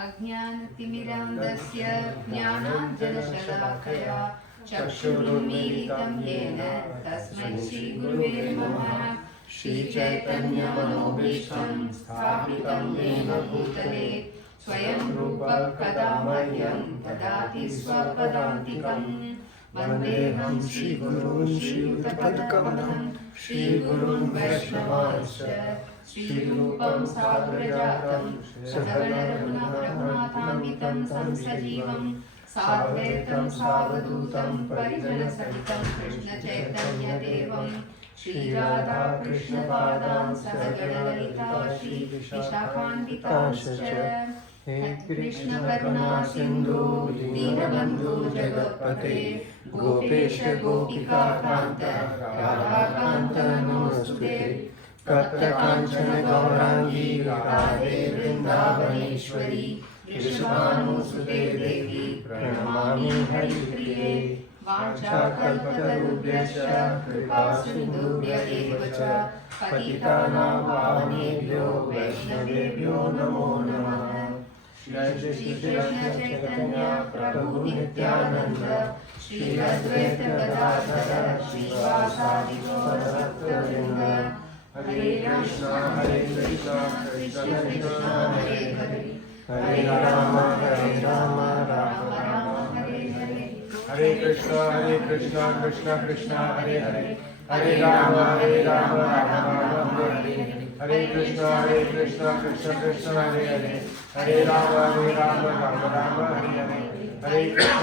अज्ञानतिमिरान्धस्य ज्ञानाञ्जनशलाकया चक्षुरुन्मीलितं येन तस्मै श्रीगुरुवे नमः। श्रीचैतन्यमनोभीष्टं स्थापितं येन भूतले स्वयं रूपः कदा मह्यं ददाति स्वपदान्तिकम्। वन्देऽहं श्रीगुरून् श्रीयुतपदकमलं श्रीगुरून् वैष्णवांश्च श्रीरूपं साग्रजातं सकलरघुनाथान्वितं तं सजीवं साद्वैतं सावधूतं परिजनसहितं कृष्णचैतन्यदेवं श्रीराधाकृष्णपादान् सहगणललिता श्रीविशाखान्वितांश्च। हे कृष्ण करुणा सिन्धु दीनबन्धु जगत्पते गोपेश गोपिका कान्त राधाकान्त नमोऽस्तुते। तप्तकाञ्चन गौराङ्गी राधे वृन्दावनेश्वरी वृषभानुसुते देवी प्रणमामि हरिप्रिये। वाञ्छाकल्पतरुभ्यश्च कृपासिन्धुभ्य एव च पतितानां पावनेभ्यो वैष्णवेभ्यो नमो नमः। श्री कृष्ण चैतन्य प्रभु नित्यानंद श्री अद्वैत गदाधर श्रीवासादि गौरभक्तवृंद। हरे कृष्ण कृष्ण कृष्ण हरे हरे हरे राम राम राम हरे हरे। हरे कृष्ण कृष्ण कृष्ण हरे हरे हरे राम राम राम हरे हरे। हरे कृष्ण कृष्ण कृष्ण हरे हरे हरे राम राम राम हरे हरे। हरे कृष्ण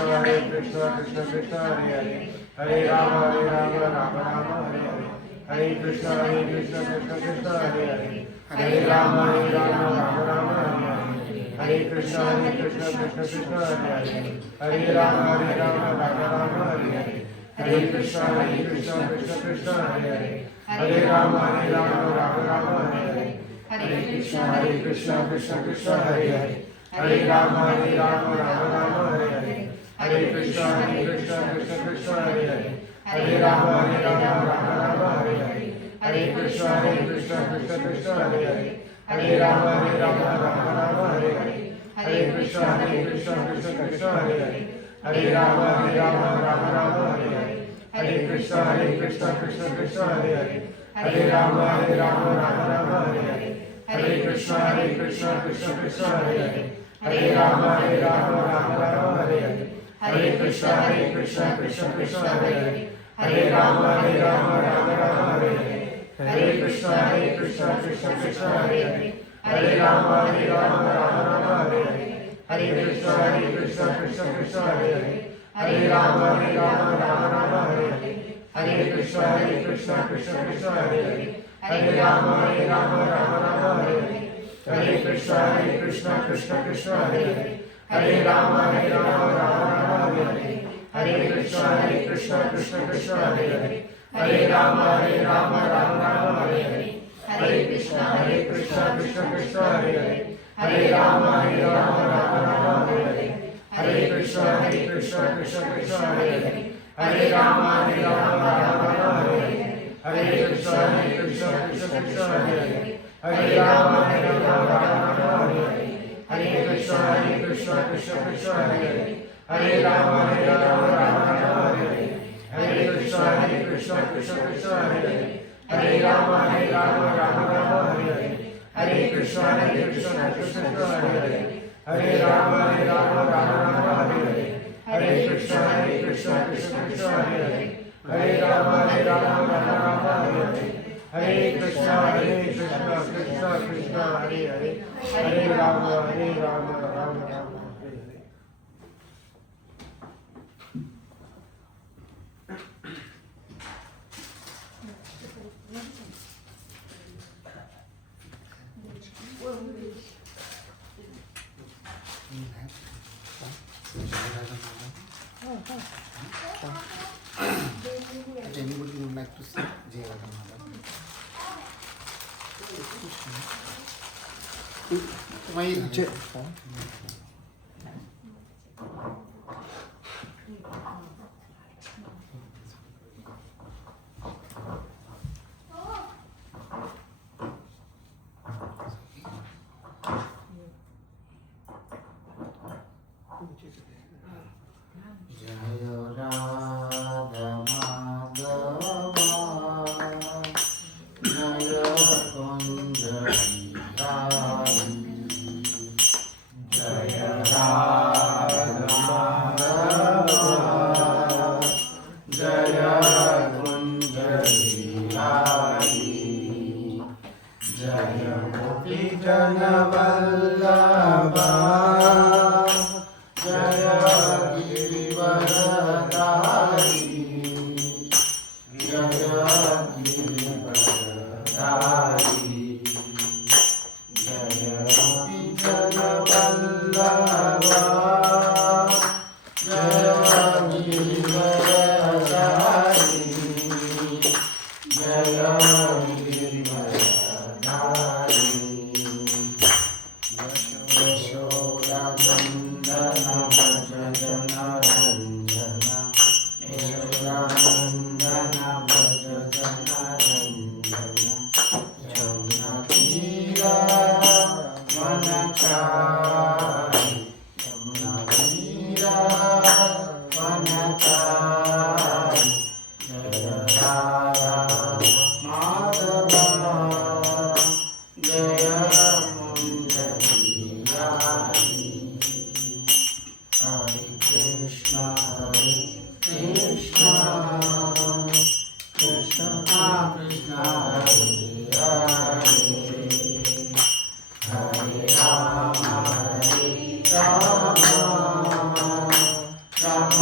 कृष्ण कृष्ण हरे हरे हरे राम राम राम हरे हरे। हरे कृष्ण कृष्ण कृष्ण हरे हरे हरे राम राम राम हरे हरे। हरे कृष्ण कृष्ण कृष्ण हरे हरे हरे राम राम हरे हरे। हरे कृष्ण कृष्ण कृष्ण हरे हरे हरे राम राम हरे हरे। हरे कृष्ण कृष्ण कृष्ण हरे हरे हरे राम राम हरे हरे। हरे कृष्ण कृष्ण कृष्ण हरे हरे हरे राम राम हरे हरे। हरे कृष्ण कृष्ण कृष्ण हरे हरे हरे राम राम हरे हरे। हरे कृष्ण कृष्ण कृष्ण हरे हरे हरे राम राम हरे हरे। हरे कृष्ण कृष्ण कृष्ण हरे हरे हरे राम राम हरे हरे। हरे कृष्ण कृष्ण कृष्ण हरे हरे हरे राम राम हरे हरे। हरे कृष्ण कृष्ण कृष्ण हरे हरे हरे राम राम हरे हरे। हरे कृष्ण कृष्ण कृष्ण हरे हरे हरे राम राम हरे हरे। हरे कृष्ण कृष्ण कृष्ण हरे हरे हरे राम राम हरे हरे। हरे कृष्ण कृष्ण कृष्ण हरे हरे हरे राम राम हरे हरे। हरे कृष्ण कृष्ण कृष्ण हरे हरे हरे राम राम हरे हरे। हरे कृष्ण कृष्ण कृष्ण हरे हरे हरे राम राम हरे हरे। हरे कृष्ण कृष्ण कृष्ण हरे हरे हरे राम राम हरे हरे। हरे कृष्ण कृष्ण कृष्ण हरे हरे हरे राम राम हरे हरे। हरे कृष्ण कृष्ण कृष्ण हरे हरे हरे राम राम हरे हरे। हरे कृष्ण कृष्ण कृष्ण हरे हरे हरे राम राम हरे हरे। हरे कृष्ण कृष्ण कृष्ण हरे हरे हरे राम राम हरे हरे। हरे कृष्ण कृष्ण कृष्ण हरे हरे हरे राम राम हरे हरे। हरे कृष्ण कृष्ण कृष्ण हरे हरे हरे राम राम हरे हरे। हरे Krishna Krishna Krishna Hare Hare Hare Ram Ram Ram Hare Hare. Anybody would like to say Jai Radha? My Sai जय गोपी जनवल्लभा जय गिरिवरधारी जय गिरिवरधारी यशोदानन्दन भज जनरञ्जन यशोदानन्दन भज जनरञ्जन यमुनातीरा वनचारि यमुनातीरा वनचारि जय राधा माधवा जय कुञ्जबिहारी हरे कृष्ण कृष्ण कृष्ण हरे हरे हरे राम राम राम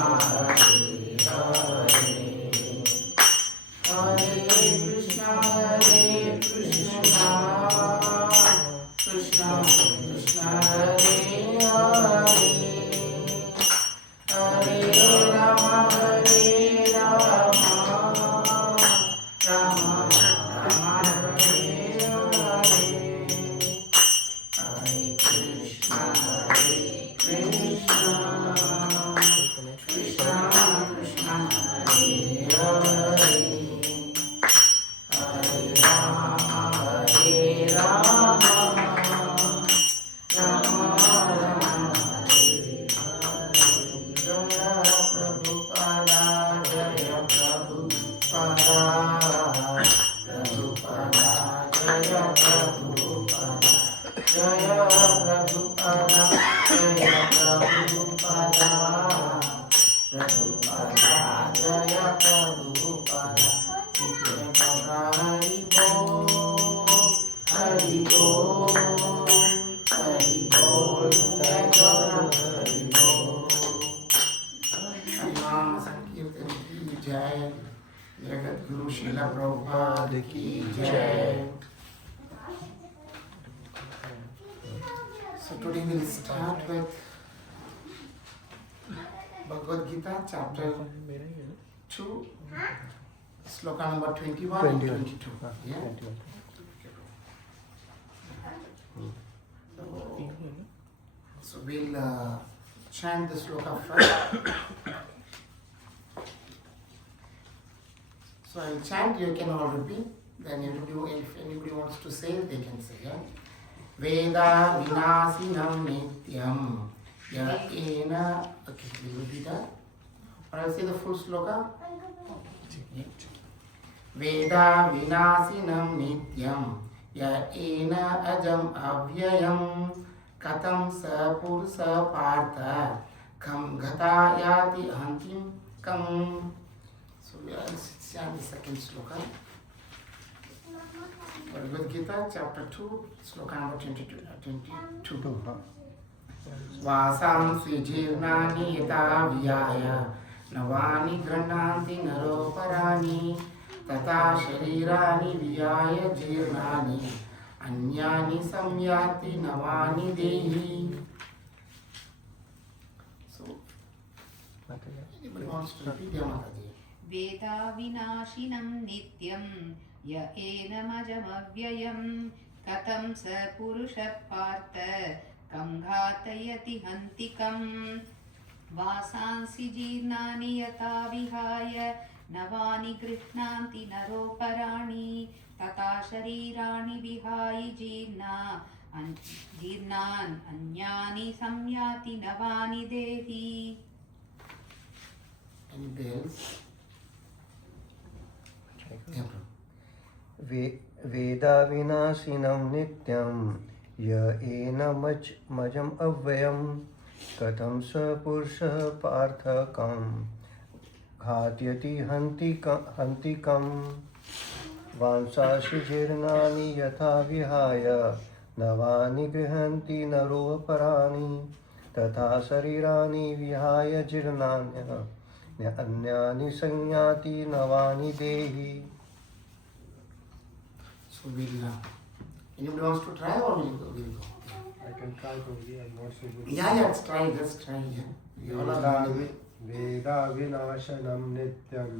हरे हरे हरे कृष्ण कृष्ण कृष्ण हरे हरे हरे राम राम राम हरे हरे हरे कृष्ण कृष्ण कृष्ण कृष्ण हरे हरे हरे राम राम राम हरे हरे जय प्रभुपादा जय प्रभुपादा प्रभुपादा जय प्रभुपादा जय प्रभुपादा जय प्रभुपादा प्रभुपादा जय प्रभुपादा हरि बोल हरि बोल जय हरि बोल नाम संकीर्तन की जय जगत गुरु श्रीला प्रभुपाद की जय So today we'll start with Bhagavad Gita chapter 2 sloka number 21 and 22 yeah so we'll chant the sloka first. So I'll chant, you can all repeat. Then if anybody wants to say, they can say. Yeah? Veda vinasinam nityam yaena. Okay, will you repeat that? Or I'll say the full sloka. Veda vinasinam nityam yaena ajam avyayam katam sa purusa partha kam gata yati hantim kam. So we are chant the second sloka. Bhagavad Gita, chapter 2, sloka number 22. Vasamsi jirnani yata vyaya navani grananti naroparani tata sharirani vyaya jirnani anyani samyati navani dehi. So, anybody wants to repeat their Mataji? वेदा विनाशिनं नित्यं य एनमजमव्ययं कथं स पुरुषः पार्थ कं घातयति हन्तिकं वासांसि जीर्णानि यथा विहाय नवानि गृह्णान्ति नरोपराणि तथा शरीराणि विहाय जीर्णान् अन्यानि संयाति नवानि देहि. Anybody else? वेदा विनाशिनं नित्यं य एनमजम् अव्ययं कथं स पुरुषः पार्थ कं घातयति हन्तिकं वांसांसि जीर्णानि यथा विहाय नवानि गृह्णन्ति नरोपराणि तथा शरीराणि विहाय जीर्णान्यन्यानि संयाति नवानि देहि. So we'll. Anybody wants to try or we'll go? We'll go. I can try probably. I'm not so good. Yeah, let's try. Just try. Yeah. We all are learning. वेदा विनाशनं नित्यं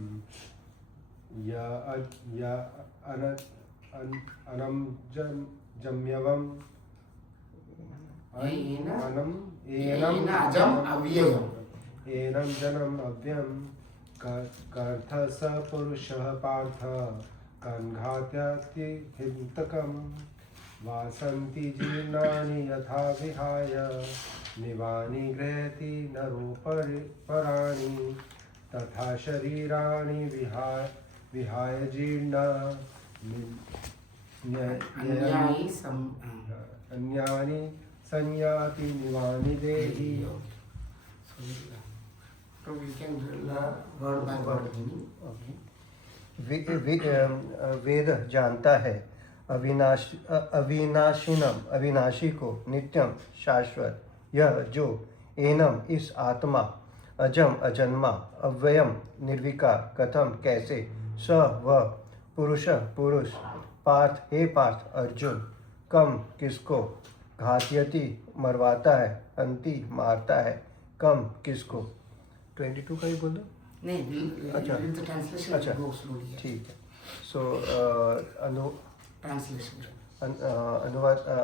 अनंजम्यवम् एनम् अजम् अव्ययम् एनं जनम् अव्ययं कर्थ स पुरुषः पार्थ कन्घात्याति हिंतकम् वासन्ति जीर्णानि यथा विहाय निवानि गृह्यति नरोपराणि तथा शरीराणि विहाय अन्यानि संयाति निवानि देहि. So we can word by word meaning. वेद जानता है अविनाशी को नित्यम शाश्वत, यह जो एनम इस आत्मा अजम अजन्मा अव्ययम निर्विकार कथम कैसे स वह पुरुष पार्थ हे पार्थ अर्जुन कम किसको घातयति मरवाता है अंति मारता है कम किसको. 22 का ही बोल दो. नहीं, अच्छा. ट्रांसलेशन अच्छा. गो स्लोली. ठीक है. सो ट्रांसलेशन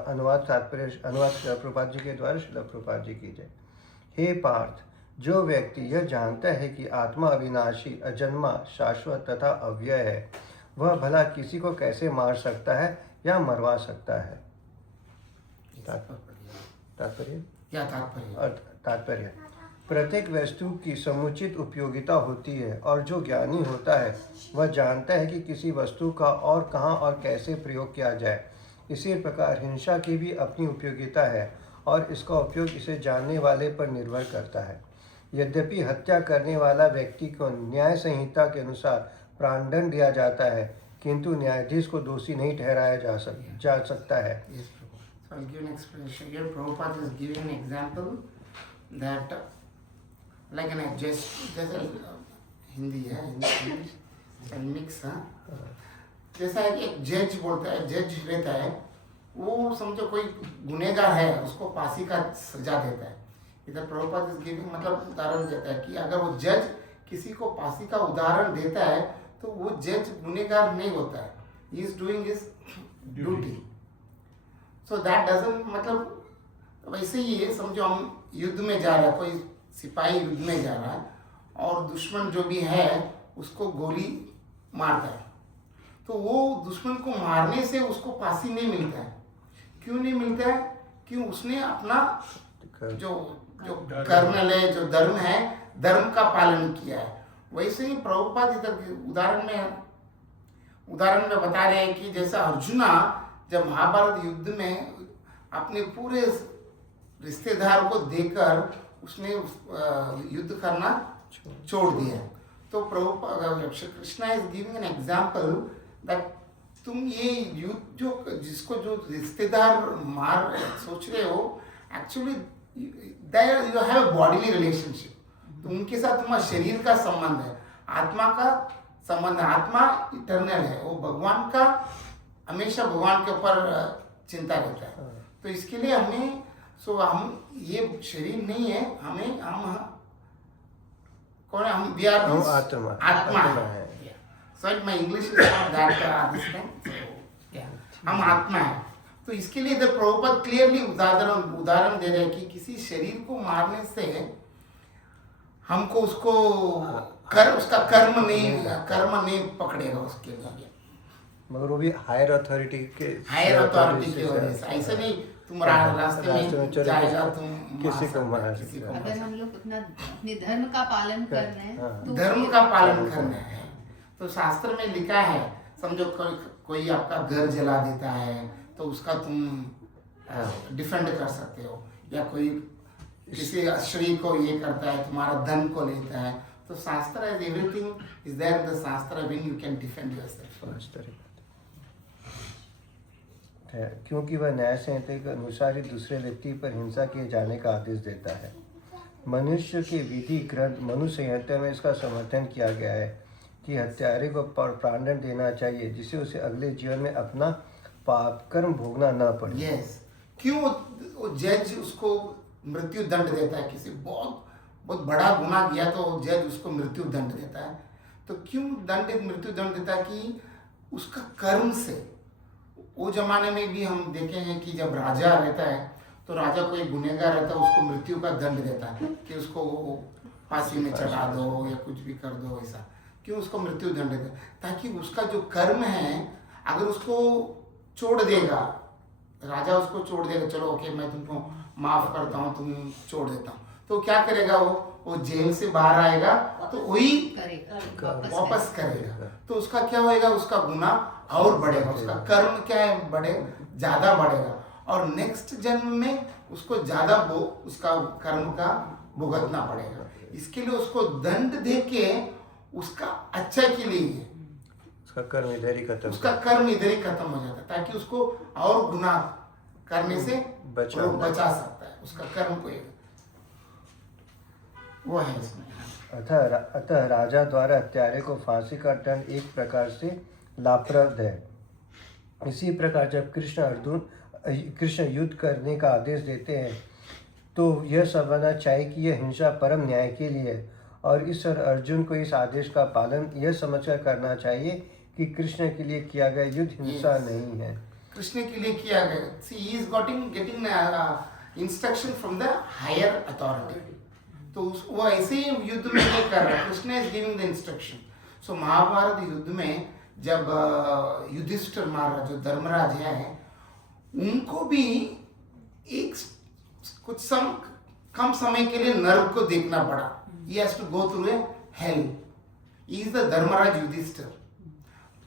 अनुवाद प्रभुपाद जी के द्वारा श्रील प्रभुपाद जी की जय. हे पार्थ, जो व्यक्ति यह जानता है कि आत्मा अविनाशी अजन्मा शाश्वत तथा अव्यय है, वह भला किसी को कैसे मार सकता है या मरवा सकता है. तात्पर्य प्रत्येक वस्तु की समुचित उपयोगिता होती है और जो ज्ञानी होता है वह जानता है कि किसी वस्तु का और कहाँ और कैसे प्रयोग किया जाए. इसी प्रकार हिंसा की भी अपनी उपयोगिता है और इसका उपयोग इसे जानने वाले पर निर्भर करता है. यद्यपि हत्या करने वाला व्यक्ति को न्याय संहिता के अनुसार प्राणदंड दिया जाता है, किंतु न्यायाधीश को दोषी नहीं ठहराया जा सकता है. So I'll give an explanation here. Prabhupada is giving an example that like an जैसे हिंदी है, English and mix है. जैसा एक जज बोलता है, जज रहता है, वो समझो कोई गुनहगार है, उसको फांसी का सजा देता है. इधर प्रभुपाद इज गिविंग मतलब उदाहरण देता है कि अगर वो जज किसी को फांसी का उदाहरण देता है तो वो जज गुनहगार नहीं होता है. He is doing his duty. So that doesn't मतलब वैसे ही है. समझो हम युद्ध में जा रहा है, कोई सिपाही युद्ध में जा रहा है और दुश्मन जो भी है उसको गोली मारता है, तो वो दुश्मन को मारने से उसको फांसी नहीं मिलता है. क्यों नहीं मिलता है? क्यों उसने अपना जो कर्म है, जो धर्म है, धर्म का पालन किया है. वैसे ही प्रभुपाद इधर उदाहरण में बता रहे हैं कि जैसा अर्जुना जब महाभारत युद्ध में अपने पूरे रिश्तेदार को देकर उसने युद्ध करना छोड़ दिया. तो Prabhupada Shri Krishna is giving an example that तुम ये युद्ध जो जिसको जो रिश्तेदार मार सोच रहे हो, actually you have a bodily relationship. तो उनके साथ तुम्हारा शरीर का संबंध है, आत्मा का संबंध है. आत्मा इटर्नल है, वो भगवान का हमेशा भगवान के ऊपर चिंता रहता है. तो इसके लिए हमें हम ये शरीर नहीं है, हमें हम कौन है? हम वी आर आत्मा है. So my English is not that this time. हम आत्मा है. तो इसके लिए इधर प्रभुपाद क्लियरली उदाहरण दे रहे हैं कि किसी शरीर को मारने से हमको उसको उसका कर्म नहीं पकड़ेगा उसके लिए. मगर वो भी हायर अथॉरिटी की वजह से. ऐसे नहीं तुम रास्ते में जाएगा तुम किसी को मार. अगर हम लोग अपने धर्म का पालन कर रहे हैं तो धर्म का पालन करना है. तो शास्त्र में लिखा है, समझो कोई आपका घर जला देता है तो उसका तुम डिफेंड कर सकते हो, या कोई किसी स्त्री को ये करता है, तुम्हारा धन को लेता है, तो shastra is everything is there in the shastra when you can defend yourself. क्योंकि वह न्याय संहिता के अनुसार ही दूसरे व्यक्ति पर हिंसा किए जाने का आदेश देता है. मनुष्य के विधि ग्रंथ मनु संहिता में इसका समर्थन किया गया है कि हत्यारे को प्राणदंड देना चाहिए, जिससे उसे अगले जीवन में अपना पाप कर्म भोगना न पड़े। यस, क्यों वो जज उसको मृत्यु दंड देता है? किसी बहुत बहुत बड़ा गुनाह किया तो जज उसको मृत्यु दंड देता है। तो क्यों मृत्यु दंड देता है? कि उसका कर्म से। वो जमाने में भी हम देखेंगे कि जब राजा रहता है तो राजा कोई गुनहगार रहता है, उसको मृत्यु का दंड देता है कि उसको फांसी में चढ़ा दो या कुछ भी कर दो। ऐसा क्यों उसको मृत्यु दंड देता है? ताकि उसका जो कर्म है, अगर उसको छोड़ देगा, राजा उसको छोड़ देगा, चलो ओके मैं तुमको माफ करता हूँ, तुम छोड़ देता हूँ, तो क्या करेगा? वो जेल से बाहर आएगा तो वही वापस करेगा। तो उसका क्या होएगा? उसका गुनाह और बढ़ेगा, उसका कर्म क्या है? ज्यादा बढ़ेगा, और नेक्स्ट जन्म में उसको ज्यादा उसका कर्म का भुगतना पड़ेगा। इसके लिए उसको दंड दे के उसका अच्छा के लिए उसका कर्म इधर ही खत्म हो जाता है, ताकि उसको और गुनाह करने से बचा सकता है उसका कर्म को। वो है इसमें। अतः राजा द्वारा हत्यारे को फांसी का दंड एक प्रकार से लाभप्रद है। इसी प्रकार जब कृष्ण युद्ध करने का आदेश देते हैं तो यह समझना चाहिए कि यह हिंसा परम न्याय के लिए है, और इस अर्जुन को इस आदेश का पालन यह समझकर करना चाहिए कि कृष्ण के लिए किया गया युद्ध हिंसा नहीं है। कृष्ण के लिए किया गया, see he is getting instruction from the higher authority। तो वो ऐसे ही युद्ध में नहीं कर रहा, Krishna is giving the instruction. So Mahabharata युद्ध में जब युधिष्ठिर महाराज जो धर्मराज हैं, उनको भी एक कुछ कम समय के लिए नरक को देखना पड़ा। He has to go through a hell. He is the Dharmaraj Yudhishthir.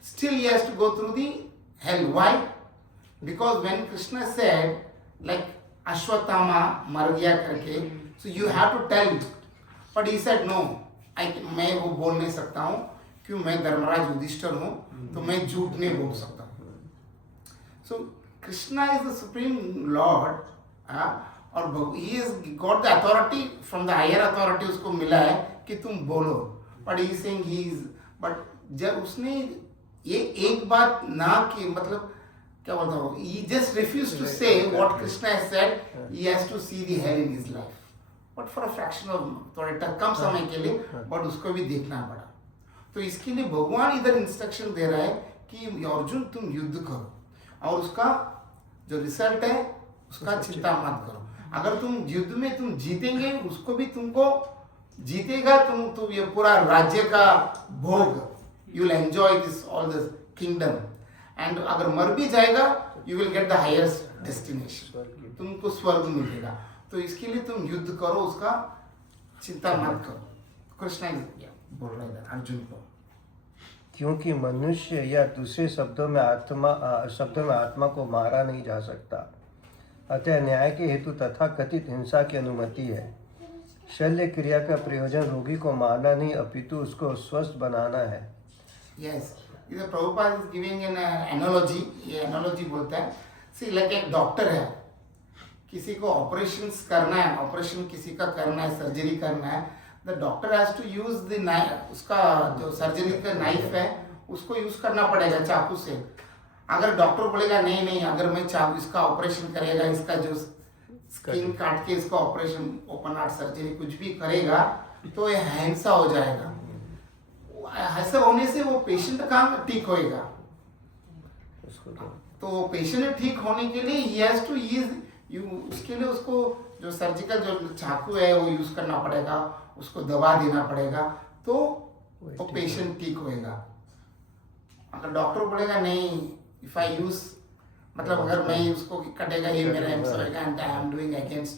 Still he has to go through the hell. Why? Because when Krishna said like Ashwatthama मर गया करके, so you have to tell it. But he said no, मैं वो बोल नहीं सकता हूँ, क्यों? मैं धर्मराज युधिष्ठिर हूँ, तो मैं झूठ नहीं बोल सकता। So Krishna is the supreme Lord, और he has got the authority from the higher authority, उसको मिला है कि तुम बोलो। But he is saying he is, but जब उसने ये एक बात ना की, मतलब क्या बोलता हूँ, he just refused to say what Krishna has said, he has to see the hell in his life, but for a fraction of थोड़ा कम समय के लिए, but उसको भी देखना पड़ा। तो इसके लिए भगवान इधर इंस्ट्रक्शन दे रहा है कि अर्जुन तुम युद्ध करो, और उसका जो रिजल्ट है उसका चिंता मत करो। अगर तुम युद्ध में तुम जीतेंगे, उसको भी तुमको जीतेगा, तुम ये पूरा राज्य का भोग, you will enjoy this all this kingdom, and अगर मर भी जाएगा you will get the highest destination, तुमको स्वर्ग मिलेगा। तो इसके लिए तुम युद्ध करो, उसका चिंता मत करो। कृष्ण बोल रहे हैं अर्जुन को, क्योंकि मनुष्य या दूसरे शब्दों में आत्मा को मारा नहीं जा सकता, अतः न्याय के हेतु तथा कथित हिंसा की अनुमति है। शल्य क्रिया का प्रयोजन रोगी को मारना नहीं, अपितु उसको स्वस्थ बनाना है। यस, इधर Prabhupada is giving an analogy. ये एनालॉजी बोलता है, सी लाइक एक डॉक्टर है, किसी को ऑपरेशंस करना है, ऑपरेशन किसी का करना है, सर्जरी करना है, the doctor has to use the knife, उसका जो सर्जरी का नाइफ है उसको यूज करना पड़ेगा, चाकू से। अगर डॉक्टर बोलेगा नहीं नहीं, अगर मैं चाकू इसका ऑपरेशन करेगा, इसका जो स्किन काट के इसका ऑपरेशन ओपन हार्ट सर्जरी कुछ भी करेगा, तो ये हिंसा हो जाएगा। ऐसा होने से वो पेशेंट कहाँ ठीक होएगा? तो पेशेंट ठीक होने के लिए he has to use उसके लिए उसको जो सर्जिकल जो चाकू है वो यूज करना पड़ेगा, उसको दवा देना पड़ेगा, तो वो पेशेंट ठीक होएगा। अगर डॉक्टर बोलेगा नहीं, इफ आई यूज, मतलब अगर मैं उसको कटेगा, ये मेरा and I am doing against,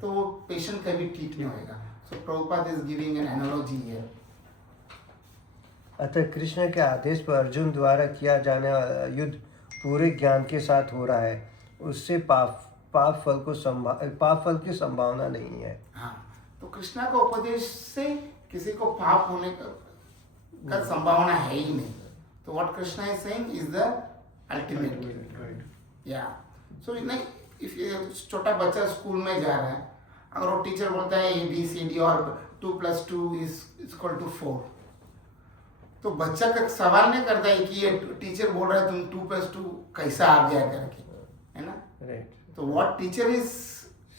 तो वो पेशेंट कभी ठीक नहीं होएगा। So Prabhupada is giving an analogy here. अतः कृष्ण के आदेश पर अर्जुन द्वारा किया जाने वाला युद्ध पूरे ज्ञान के साथ हो रहा है, उससे पाप फल की संभावना नहीं है। हाँ, तो कृष्णा का उपदेश से किसी को पाप होने का संभावना है ही नहीं। तो what Krishna is saying is the ultimate. या सो लाइक इफ छोटा बच्चा स्कूल में जा रहा है, अगर वो टीचर बोलता है ABCD और 2 + 2 = 4, तो बच्चा का सवाल नहीं करता है कि ये टीचर बोल रहा है तुम 2+2 कैसा आ गया करके, है ना? राइट, तो व्हाट टीचर इज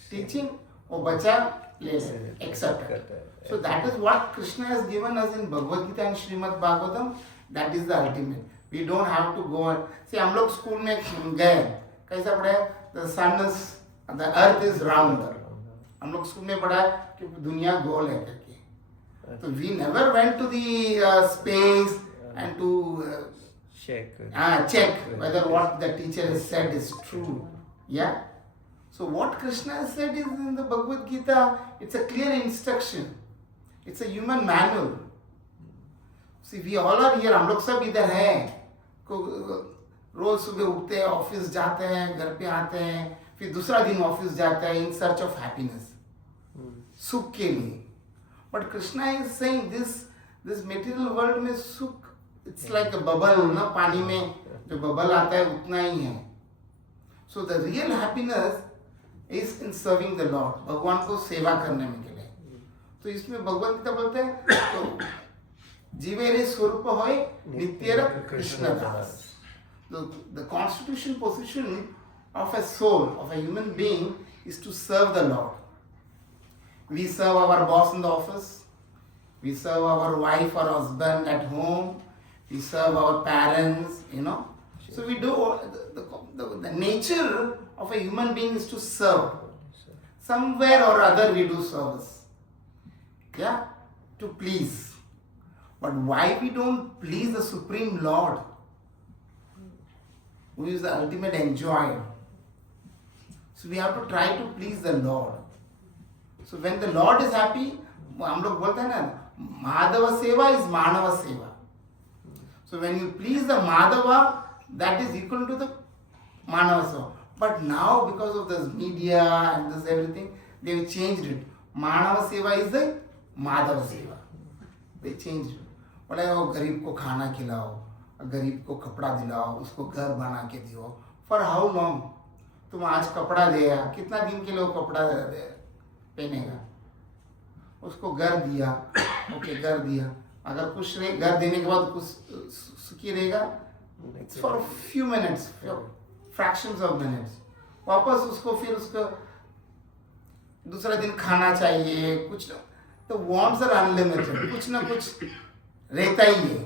टीचिंग वो बच्चा एक्सेप्ट करता है। So that is what Krishna has given us in Bhagavad Gita and Srimad Bhagavatam. That is the ultimate. We don't have to go and see. हम लोग school में गए, कैसा पढ़ा है? The sun is, the earth is round. हम लोग school में पढ़ा है कि दुनिया गोल है करके. So we never went to the space and to check whether what the teacher has said is true. Yeah. So what Krishna has said is in the Bhagavad Gita. It's a clear instruction. It's a human manual. See, we all are here. हम लोग सब इधर हैं. रोज सुबह उठते हैं, office जाते हैं, घर पे आते हैं, फिर दूसरा दिन ऑफिस जाता है इन सर्च ऑफ हैप्पीनेस, सुख के लिए. But Krishna is saying this material world में सुख इट्स लाइक अ बबल ना, पानी में जो बबल आता है उतना ही है. So the real happiness is in serving the Lord, भगवान को सेवा करने में के लिए. तो इसमें भगवान गीता बोलते हैं तो जीवेरे स्वरूप होय नित्यर कृष्ण दास. The constitutional position of a soul, of a human being, is to serve the Lord. We serve our boss in the office, we serve our wife or husband at home, we serve our parents, you know. So we do, the nature of a human being is to serve. Somewhere or other we do service. Yeah, to please. But why we don't please the Supreme Lord, who is the ultimate enjoyer? So we have to try to please the Lord. So when the Lord is happy, हम लोग बोलते हैं ना, माधव सेवा is मानव सेवा. So when you please the Madhava, that is equal to the Manava seva. But now because of this media and this everything, they have changed it. Manava seva is the Madhava seva. They changed it. बोले वो गरीब को खाना खिलाओ, गरीब को कपड़ा दिलाओ, उसको घर बना के दियो. For how long? तुम आज कपड़ा दिया, कितना दिन के लिए वो कपड़ा पहनेगा? उसको घर दिया, ओके घर दिया, अगर कुछ घर देने के बाद कुछ सुखी रहेगा, for few minutes, fractions of minutes, वापस उसको फिर उसको दूसरा दिन खाना चाहिए, कुछ तो वांट्स आर अनलिमिटेड, कुछ ना कुछ रहता ही है.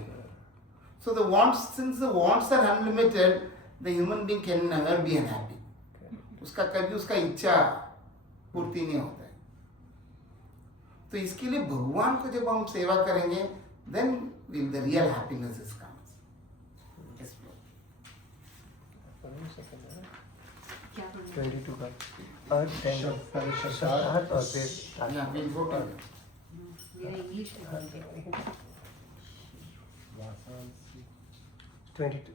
So the wants, since the wants are unlimited, the human being can never be unhappy. उसका कभी उसका इच्छा पूर्ति नहीं होता है. तो इसके लिए भगवान को जब हम सेवा करेंगे, then will the real happiness is comes. Yes, क्या पढ़ना? 22 का अर्थ अर्थ और वेद. yeah, we'll go to it. मेरा इंग्लिश में 22.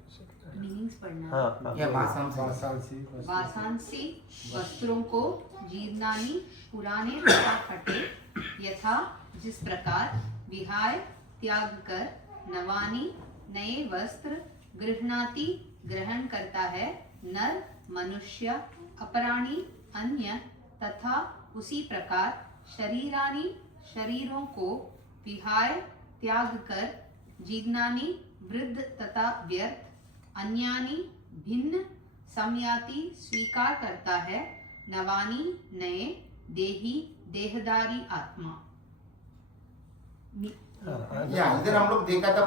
मीनिंग्स पढ़ना. हाँ, Yeah, वासांसी. वासांसी वस्त्रों को जीर्णानि पुराने तथा फटे यथा जिस प्रकार विहाय त्याग कर नवानि नए वस्त्र गृह्णाति ग्रहण करता है नर मनुष्य अपराणी अन्य, तथा उसी प्रकार शरीरानि शरीरों को विहाय त्याग कर जीर्णानि वृद्ध तथा व्यर्थ अन्यानि भिन्न समयाति स्वीकार करता है नवानि नए देही देहदारी आत्मा. Yeah, इधर हम लोग देखा था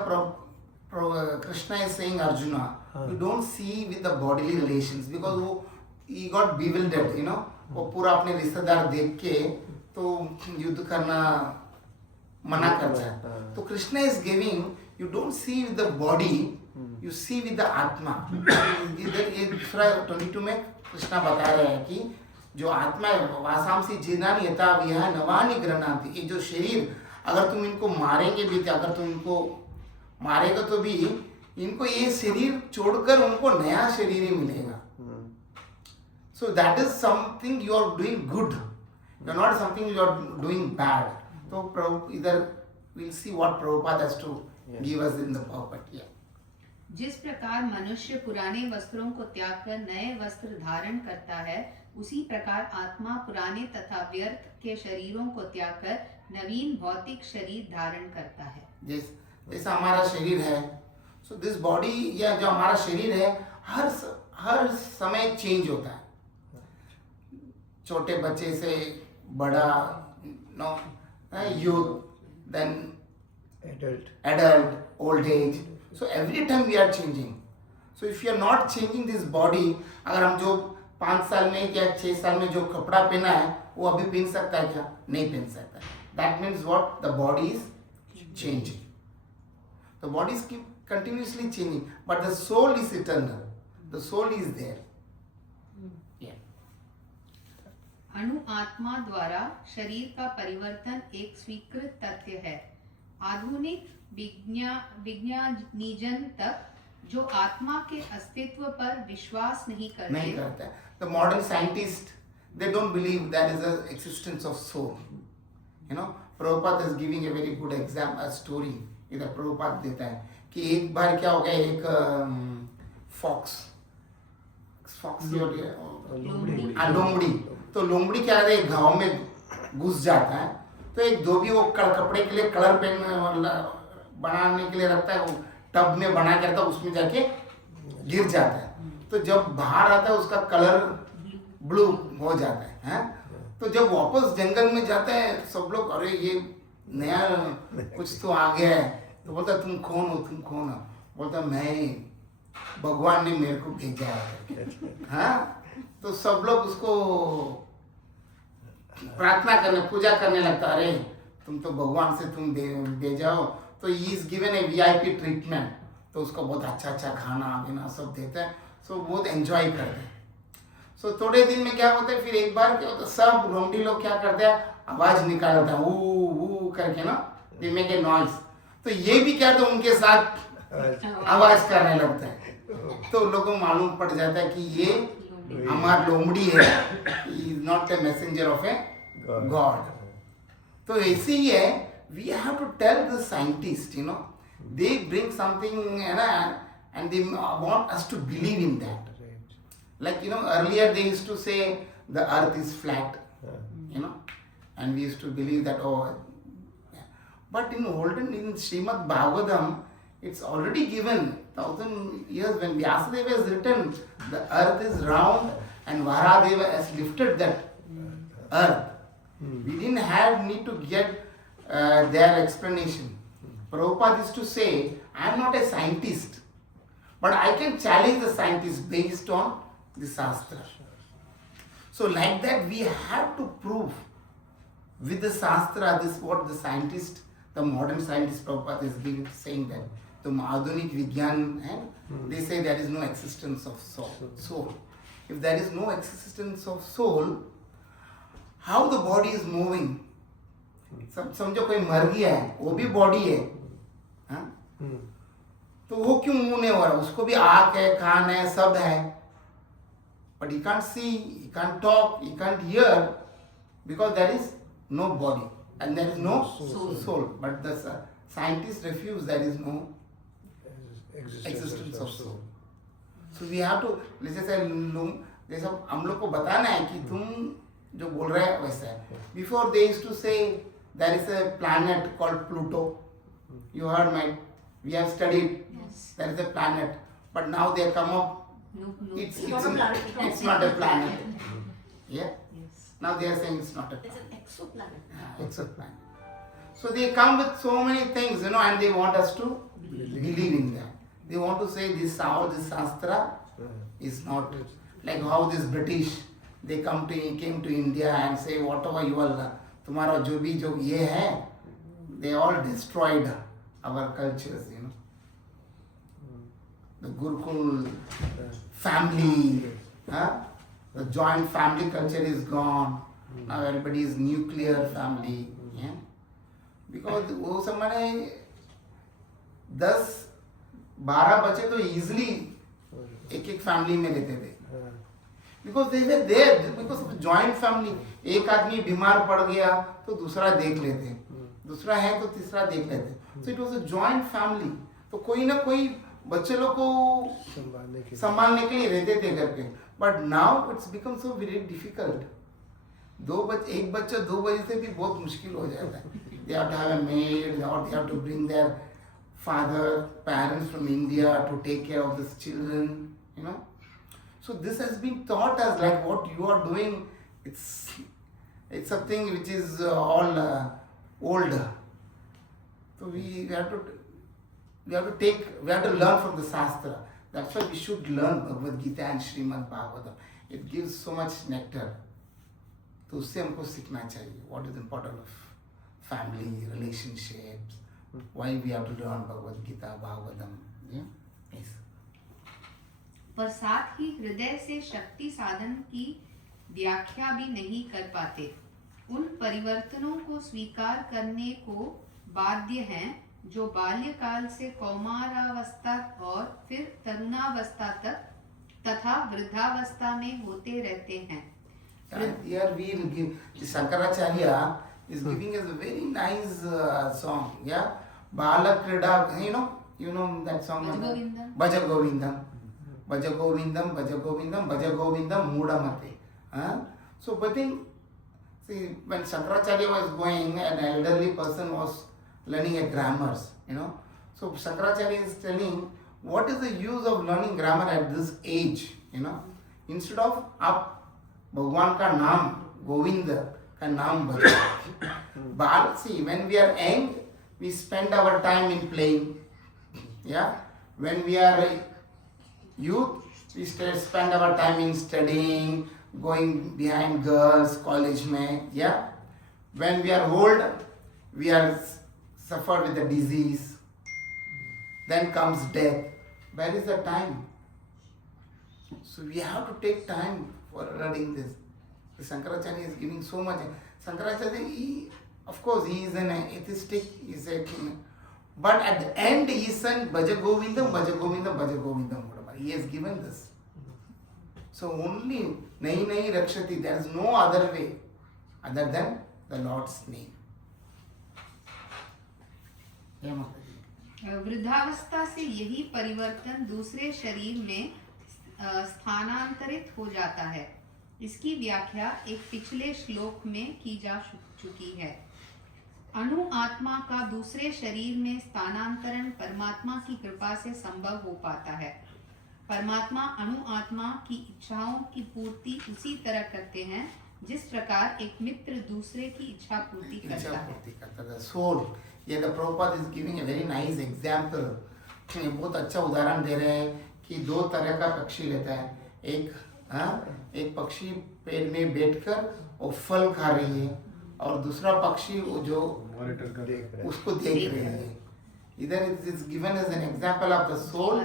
Krishna is saying Arjuna, you don't see with the bodily relations because वो he got bewildered, you know. वो पूरा अपने रिश्तेदार देख के तो युद्ध करना मना करता है. तो Krishna is giving, you don't see with the body, you see with the आत्मा. इधर ये दूसरा 22 में कृष्णा बता रहे हैं कि जो आत्मा है वासांसी जीर्णानि यथा विहाय नवानि गृह्णाति. ये जो शरीर अगर तुम इनको मारेंगे भी, अगर तुम इनको मारेगा तो भी इनको ये शरीर छोड़कर उनको नया शरीर ही मिलेगा. So that is something you are doing good. You are not something you are doing bad. So इधर we'll see what Prabhupada has to give us in the purport. Yeah. जिस प्रकार मनुष्य पुराने वस्त्रों को त्याग कर नए वस्त्र धारण करता है, उसी प्रकार आत्मा पुराने तथा व्यर्थ के शरीरों को त्याग कर नवीन भौतिक शरीर धारण करता है. Yes. जैसा हमारा शरीर है, सो दिस बॉडी या जो हमारा शरीर है हर समय चेंज होता है, छोटे बच्चे से बड़ा, no, youth, then adult, old age. So every time we are changing. So if you are not changing this body, अगर हम जो 5 साल में या 6 साल में जो कपड़ा पहना है वो अभी पहन सकता है क्या? नहीं पहन सकता. That means what? The body is changing. The body is keep continuously changing, but the soul is eternal. The soul is there. Yeah. अणु आत्मा द्वारा शरीर का परिवर्तन एक स्वीकृत तथ्य है. आधुनिक विज्ञानीजन तक जो आत्मा के अस्तित्व पर विश्वास नहीं करते. The modern scientists, they don't believe there is an existence of soul. You know, Prabhupada is giving a very good example, a story. इधर प्रभुपाद देता है कि एक बार क्या हो गया, एक फॉक्स लोमड़ी, तो लोमड़ी क्या है, गांव में घुस जाता है, तो एक धोबी वो कपड़े के लिए कलर पेन बनाने के लिए रखता है, वो टब में बना के रखता है, उसमें जाके गिर जाता है, तो जब बाहर आता है उसका कलर ब्लू हो जाता है, हैं? तो जब वापस जंगल में जाता है सब लोग, अरे ये नया कुछ तो आ गया है, तो बोलता तुम कौन हो? बोलता मैं, भगवान ने मेरे को भेजा है, हाँ? तो सब लोग उसको प्रार्थना करने, पूजा करने लगता, अरे तुम तो भगवान से तुम भेजा हो, तो he is given A VIP treatment, तो उसको बहुत अच्छा खाना पीना सब देते हैं, सो बहुत एंजॉय करते हैं. सो थोड़े दिन में क्या होता है, फिर एक बार क्या होता है, सब लोमड़ी लोग क्या करते हैं, आवाज निकालते हैं, ऊ करके ना, दे मेक ए नॉइज, तो ये भी क्या, तो उनके साथ आवाज करने लगता है, तो लोगों को मालूम पड़ जाता है कि ये हमारा लोमड़ी है, is not a messenger of a god. तो ऐसे ही है, we have to tell the scientist, you know, they bring something, है ना, and they want us to believe in that. Like, you know, earlier they used to say the earth is flat, you know, and we used to believe that, oh, yeah. But in Srimad Bhagavatam, it's already given 1000 years when Vyasadeva has written, the earth is round and Varadeva has lifted that earth. We didn't need to get their explanation. Prabhupada used to say, I am not a scientist, but I can challenge the scientists based on the Shastra. So like that we have to prove with the Shastra, this what the scientist, the modern scientist Prabhupada is saying that the Adhunik Vigyan, and they say there is no existence of soul. If there is no existence of soul, how the body is moving? समझो कोई मर गया है, वो भी body है, हाँ? तो वो क्यों मूव नहीं हो रहा? उसको भी आँख है, कान है, सब है, but he can't see, he can't talk, he can't hear, because there is no body and there is no soul. But the scientists refuse there is no existence of soul. So we have to, जैसे हम लोग को बताना है कि तुम जो बोल रहे हैं वैसा है. Before they used to say there is a planet called Pluto. You heard, we have studied. Yes. There is a planet, but now they come up. No. It's not a planet. Yeah. Yes. Now they are saying it's not a It's planet. an exoplanet. Exoplanet. So they come with so many things, you know, and they want us to believe in that. They want to say this Shastra is not like how this British, they came to India and say whatever you all, तुम्हारा जो भी जो ये है, they all destroyed our cultures, you know. The Gurukul family, the joint family culture is gone. Now everybody is nuclear family, yeah. Because वो समय 10-12 बच्चे तो easily एक family में रहते थे. Because they were there, because of joint family. एक आदमी बीमार पड़ गया तो दूसरा देख लेते, दूसरा है तो तीसरा देख लेते. So it was a joint family. तो कोई ना कोई बच्चे लोग को संभालने के लिए रहते थे घर पे. But now it's become so very difficult. एक बच्चा 2 बजे से भी बहुत मुश्किल हो जाता है. They have to have a maid, or they have to bring their parents from India to take care of these children, you know. So this has been taught us like what you are doing. It's something which is all old. So we have to learn from the Shastra. That's why we should learn Bhagavad Gita and Srimad Bhagavatam. It gives so much nectar. तो उससे हमको सीखना चाहिए. What is important of family, relationships. Why we have to learn Bhagavad Gita, Bhagavatam. Yeah? Yes. पर साथ ही हृदय से शक्ति साधन की व्याख्या भी नहीं कर पाते. उन परिवर्तनों को स्वीकार करने को बाध्य हैं जो बाल्यकाल से कौमारावस्था और फिर तरुणावस्था तक तथा वृद्धावस्था में होते रहते हैं. And here we give Shankaracharya is giving us a very nice song. Yeah, Bala Krida. You know that song. Bhaja Govindam. Bhaja Govindam. Bhaja Govindam. Bhaja Govindam. Mudamate. So, but then, see, when Shankaracharya was going, an elderly person was learning a grammars. So Shankaracharya is telling, what is the use of learning grammar at this age? Instead of up भगवान का नाम गोविंद का नाम भजो. But see, when we are young, we spend our time in playing. Yeah, when we are youth, we spend our time in studying, going behind girls, college में. Yeah, when we are old, we are suffer with the disease. Then comes death. Where is the time? So we have to take time for learning this. The Shankaracharya is giving so much. Shankaracharya, of course, he is an atheistic. But at the end, he sang Bhaja Govindam, Bhaja Govindam, Bhaja Govindam. He has given this. So only Nahi Nahi Rakshati. There is no other way other than the Lord's name. वृद्धावस्था से यही परिवर्तन दूसरे शरीर में स्थानांतरित हो जाता है. इसकी व्याख्या एक पिछले श्लोक में की जा चुकी है. अणु आत्मा का दूसरे शरीर में स्थानांतरण परमात्मा की कृपा से संभव हो पाता है. परमात्मा अणु आत्मा की इच्छाओं की पूर्ति उसी तरह करते हैं जिस प्रकार एक मित्र दूसरे की इच्छा पूर्ति करता है. सोल, ये the Prabhupada is giving a very nice example. बहुत अच्छा उदाहरण दे रहे हैं कि दो तरह का पक्षी लेता है. एक पक्षी पेड़ में बैठकर वो फल खा रही है और दूसरा पक्षी वो जो उसको देख रहे हैं. इधर it is given as an example of the soul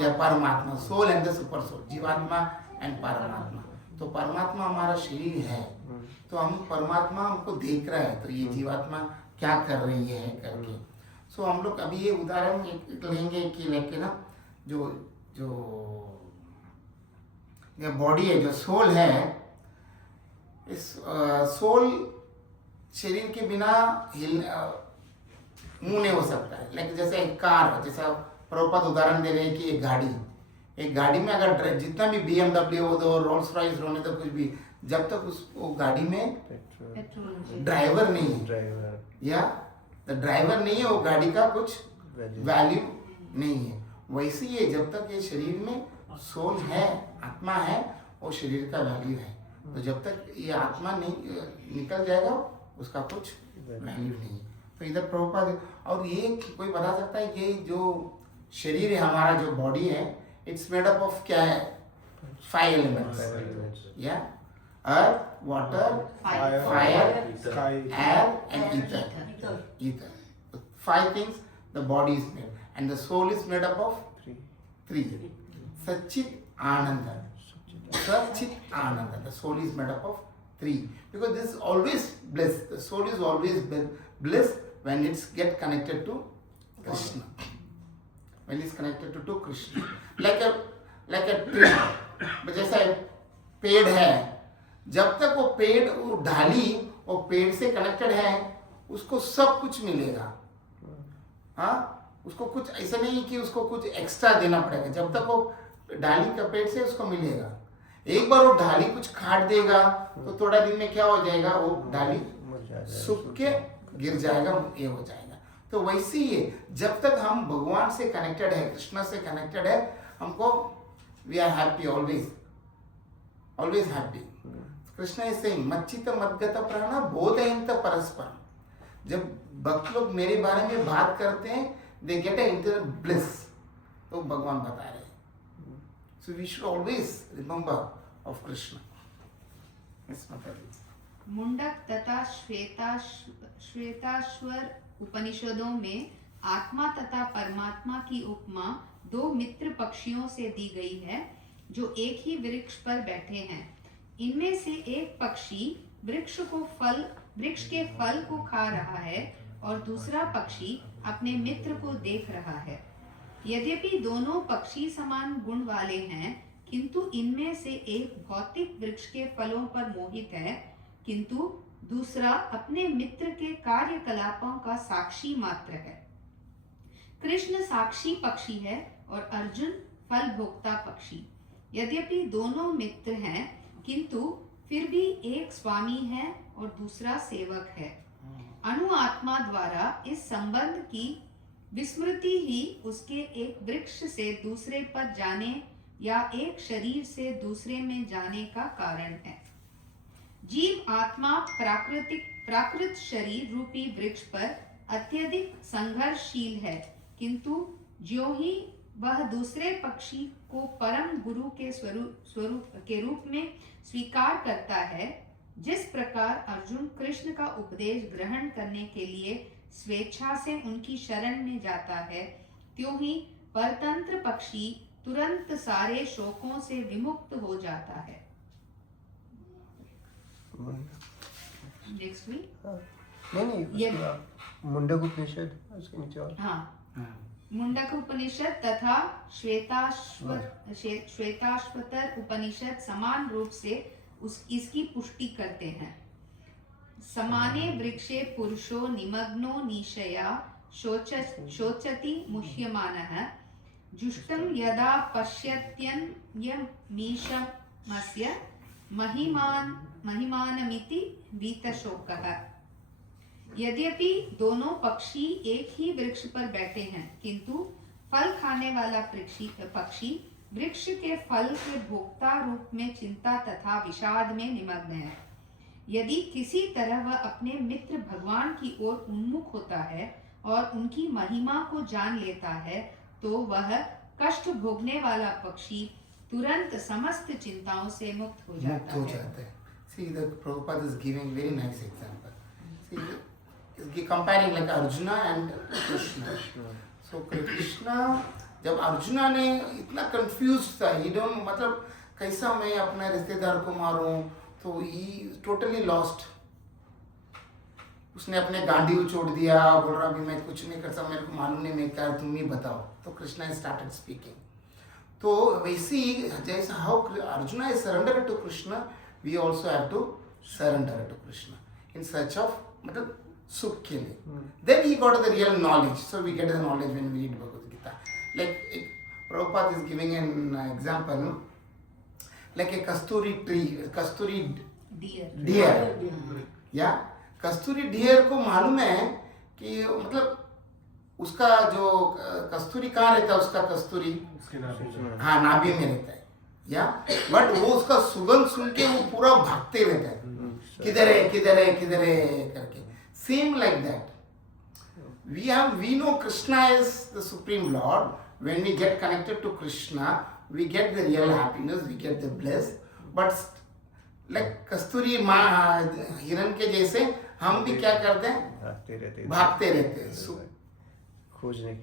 या परमात्मा. Soul and the super soul, जीवात्मा एंड परमात्मा. तो परमात्मा हमारा शरीर है, तो हम परमात्मा हमको देख रहा है, तो ये जीवात्मा क्या कर रही है करके. सो हम लोग अभी ये उदाहरण लेंगे कि लेके ना जो बॉडी है, जो सोल है, इस सोल शरीर के बिना मूव नहीं हो सकता है. लेकिन जैसे एक कार, जैसा प्रभुपाद उदाहरण दे रहे हैं कि एक गाड़ी में अगर जितना भी BMW हो तो रोल्स रॉयस होने तो कुछ भी, जब तक वो गाड़ी में ड्राइवर नहीं है या ड्राइवर नहीं है, वो गाड़ी का कुछ वैल्यू नहीं है. वैसे ही है, जब तक ये शरीर में सोल है, आत्मा है, वो शरीर का वैल्यू है. तो जब तक ये आत्मा नहीं निकल जाएगा उसका कुछ वैल्यू नहीं. तो इधर प्रभुपाद, और ये कोई बता सकता है ये जो शरीर है हमारा, जो बॉडी है, इट्स मेड अप ऑफ क्या है? 5 एलिमेंट्स. या earth, water, fire, air and ether. 5 things the body is made, and the soul is made up of 3. Satchit Ananda. Satchit Ananda. The soul is made up of 3, because this is always bliss. The soul is always bliss when it's get connected to Krishna. When it's connected to Krishna. Like a tree. जैसा पेड़ है, जब तक वो पेड़, वो ढाली वो पेड़ से कनेक्टेड है, उसको सब कुछ मिलेगा. हाँ, उसको कुछ ऐसा नहीं कि उसको कुछ एक्स्ट्रा देना पड़ेगा. जब तक वो डाली का पेड़ से उसको मिलेगा. एक बार वो डाली कुछ काट देगा तो थोड़ा दिन में क्या हो जाएगा, वो डाली सूख के गिर जाएगा, ये हो जाएगा. तो वैसे ही है, जब तक हम भगवान से कनेक्टेड है, कृष्ण से कनेक्टेड है, हमको we are happy, always happy. Krishna is saying मच्चित मद्गत प्राण बोधयंत परस्पर. जब भक्त लोग मेरे बारे में बात करते हैं, दे गेट इंटर ब्लिस. तो भगवान बता रहे हैं. So we should always remember of Krishna. Mundaka तथा श्वेताश्वर उपनिषदों में आत्मा तथा परमात्मा की उपमा दो मित्र पक्षियों से दी गई है जो एक ही वृक्ष पर बैठे हैं. इनमें से एक पक्षी वृक्ष के फल को खा रहा है और दूसरा पक्षी अपने मित्र को देख रहा है. यद्यपि दोनों पक्षी समान गुण वाले हैं, किंतु इनमें से एक भौतिक वृक्ष के फलों पर मोहित है, किंतु दूसरा अपने मित्र के कार्यकलापों का साक्षी मात्र है. कृष्ण साक्षी पक्षी है और अर्जुन फल भोक्ता पक्षी. यद्यपि दोनों मित्र हैं, किंतु फिर भी एक स्वामी है और दूसरा सेवक है. अणु आत्मा द्वारा इस संबंध की विस्मृति ही उसके एक वृक्ष से दूसरे पर जाने या एक शरीर से दूसरे में जाने का कारण है. जीव आत्मा प्राकृत शरीर रूपी वृक्ष पर अत्यधिक संघर्षशील है, किंतु ज्यों ही वह दूसरे पक्षी को परम गुरु के स्वरूप के रूप में स्वीकार करता है, जिस प्रकार अर्जुन कृष्ण का उपदेश ग्रहण करने के लिए स्वेच्छा से उनकी शरण में जाता है, त्यों ही परतंत्र पक्षी तुरंत सारे शोकों से विमुक्त हो जाता है. नेक्स्ट वीक नहीं मुंडक उपनिषद उसके नीचे और मुंडक उपनिषद तथा श्वेताश्वतर उपनिषद समान रूप से इसकी पुष्टि करते हैं. समाने वृक्षे पुरुषो निमग्नो निशया शोचति मुह्यमानः जुष्टं यदा पश्यत्यन्यमीशमस्य महिमानमिति वीतशोकः. यद्यपि दोनों पक्षी एक ही वृक्ष पर बैठे हैं, किंतु फल खाने वाला पक्षी वृक्ष के फल के भोक्ता रूप में चिंता तथा विषाद में निमग्न है. यदि किसी तरह वह अपने मित्र भगवान की ओर उन्मुख होता है और उनकी महिमा को जान लेता है, तो वह कष्ट भोगने वाला पक्षी तुरंत समस्त चिंताओं से मुक्त हो जाता है. See, the Prabhupada is giving very nice example. See, he's comparing like Arjuna and Krishna. So Krishna, जब अर्जुना ने इतना कंफ्यूज था, he don't मतलब कैसा मैं अपने रिश्तेदार को मारूं, तो he totally lost. उसने अपने गांडी उछोड़ दिया, बोल रहा भी मैं कुछ नहीं कर सकता, मेरे को मालूम नहीं मैं क्या, तुम ही बताओ. तो कृष्णा स्टार्टेड स्पीकिंग. तो वैसे ही जैसा how arjuna is surrendered to Krishna, we also have to surrender to Krishna in search of मतलब सुख के लिए. Then he got the real knowledge. So we get the knowledge when we read Bhagavad Gita. Like Prabhupada is giving an example, like a kasturi tree, kasturi deer. Yeah, kasturi deer को मालूम है कि मतलब उसका जो कस्तूरी कहाँ रहता है, उसका कस्तूरी हाँ नाभि में रहता है. या बट वो उसका सुगंध सुन के वो पूरा भागते रहता है, किधर है किधर है किधर है करके. Same like that we know Krishna is the supreme Lord. When we get connected to Krishna, we get the real happiness, we get the bliss. But like कस्तूरी हिरण के जैसे हम भी क्या करते हैं, भागते रहते हैं खोजने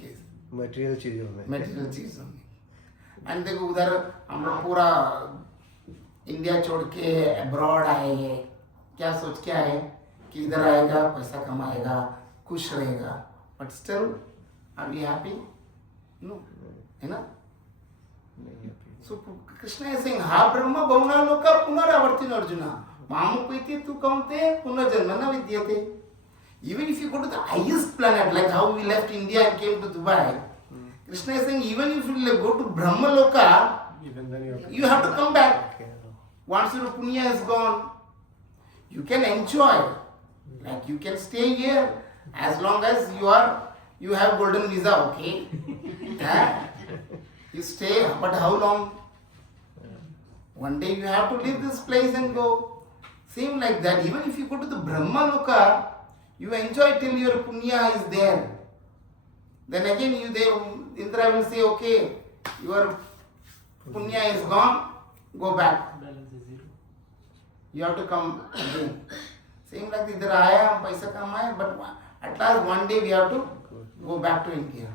के मटेरियल चीजों में. एंड देखो उधर हम लोग पूरा इंडिया छोड़ के अब्रॉड आए हैं, क्या सोच के आए कि इधर आएगा पैसा कमाएगा खुश रहेगा, but still are we happy? No, है ना. सो कृष्ण इज सेइंग हा ब्रह्म बहुना लोका पुनरावर्तिनो अर्जुना मामुपैति तु कौन्ते पुनर्जन्म न विद्यते. Even if you go to the highest planet, like how we left India and came to Dubai, Krishna is saying even if you go to Brahmaloka, you have to come back. Once your punya is gone, you can enjoy. Like you can stay here As long as you have golden visa, okay? You stay, but how long? One day you have to leave this place and go. Same like that. Even if you go to the Brahma Loka, you enjoy till your punya is there. Then again Indra will say, okay, your punya is gone, go back. You have to come again. Same like इधर आया हम पैसा कमाए, but at last one day we have to go back to India.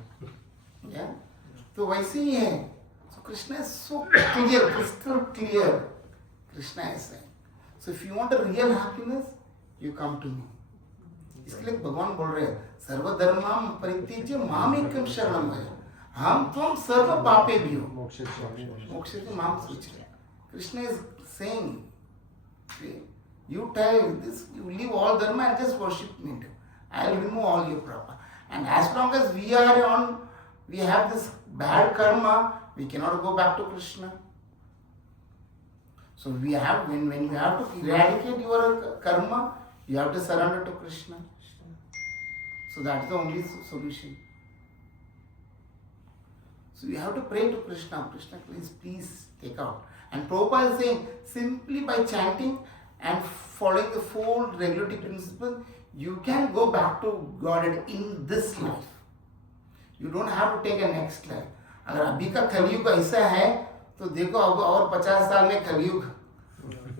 Yeah? तो वैसे ही है. So Krishna is so clear, crystal clear. Krishna is saying. So if you want a real happiness, you come to me. इसके लिए भगवान बोल रहे हैं सर्वधर्माम परित्यज्य मामेकं शरणं व्रज हम तुम सर्व पापेभ्यो मोक्षयति मां शुचि. Krishna is saying, you tell this, you leave all dharma and just worship me. I will remove all your problem. And as long as we have this bad karma, we cannot go back to Krishna. So we have, when you have to eradicate your karma, you have to surrender to Krishna. So that's the only solution. So you have to pray to Krishna. Krishna, please take out. And Prabhupada is saying, simply by chanting and following the four regulative principles, you can go back to Godhead in this life. You don't have to take a next life. अगर अभी का कलयुग ऐसा है तो देखो अब और 50 साल में कलयुग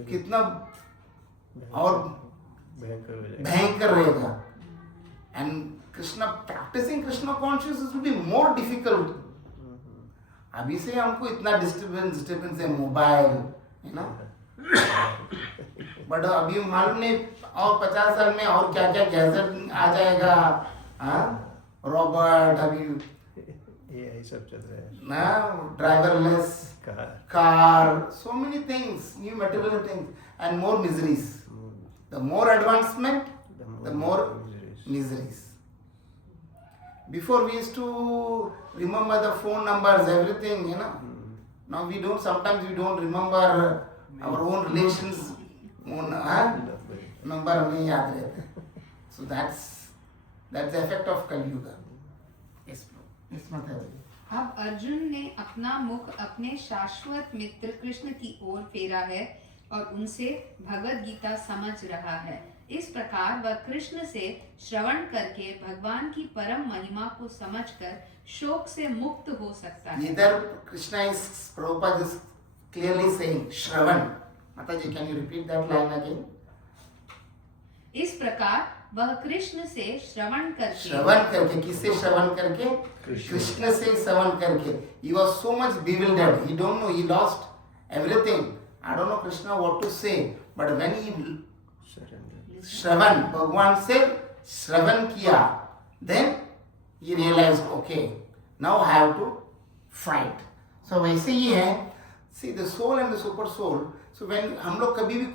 कितना और भयंकर रहेगा. And practicing Krishna consciousness will be more difficult. अभी से हमको इतना डिस्टर्बेंस है मोबाइल, है ना. बट अभी मालूम नहीं और 50 साल में और क्या क्या गैजेट आ जाएगा. रॉबर्ट अभी ये सब चल रहा है ना, driverless car, so many things, new material things, and more miseries. The more advancement, the more miseries. Before we used to remember the phone numbers, everything, you know. Now we don't. Sometimes we don't remember our own relations. Number नहीं याद रहता. So that's the effect of Kali Yuga. Yes, Mataji. अब अर्जुन ने अपना मुख अपने शाश्वत मित्र कृष्ण की ओर फेरा है और उनसे भगवद गीता समझ रहा है. इस प्रकार वह कृष्ण से श्रवण करके भगवान की परम महिमा को समझकर शोक से मुक्त हो सकता है. Neither Krishna is, Prabhupada is clearly saying Shravan. Mataji, can you repeat that line again? इस प्रकार वह कृष्ण से श्रवण करके किससे श्रवण करके? कृष्ण से श्रवण करके. He was so much bewildered. He don't know. He lost everything. I don't know Krishna what to say. But when he श्रवण भगवान से श्रवण किया, then he realized, okay, now I have to fight. So वैसे ही है. See, the soul and the super soul. So when हम लोग कभी भी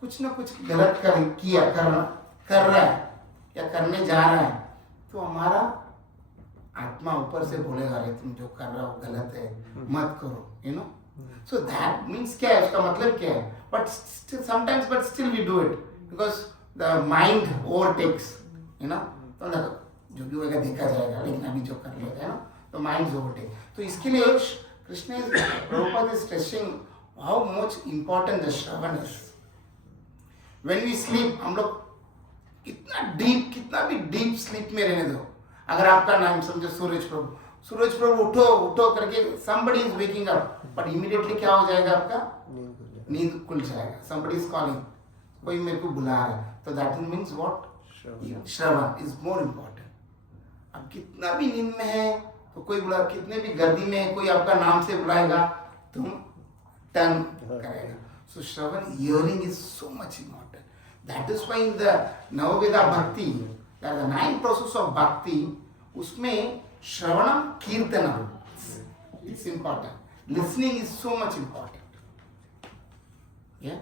कुछ ना कुछ गलत कर रहा है या करने जा रहा है, तो हमारा आत्मा ऊपर से बोलेगा, अरे तुम जो कर रहे हो गलत है, मत करो, you know. So that means क्या है, उसका मतलब क्या है? But still we do it because the mind overtakes, you know. तो जो भी होगा देखा जाएगा, लेकिन अभी जो कर लेगा, है ना, तो mind overtakes. तो इसके लिए Krishna Prabhupada is stressing how much important the Shravan is. When we sleep, हम लोग कितना भी डीप स्लीप में रहने दो. अगर आपका नाम समझो सूरज प्रभु उठो करके somebody is waking up, but immediately क्या हो जाएगा आपका? नींद खुल जाएगा. Somebody is calling, कोई मेरे को बुला रहा है. तो that means what? Shravan is more important. अब कितना भी नींद में है तो कोई बुला, कितने भी गर्दी में है कोई आपका नाम से बुलाएगा, तुम टर्न करेगा. So Shravan, hearing is so much important. That is why in the Navaveda Bhakti, there are the 9 processes of Bhakti. उसमें श्रवणम कीर्तनम, it's important. Listening is so much important. Yeah.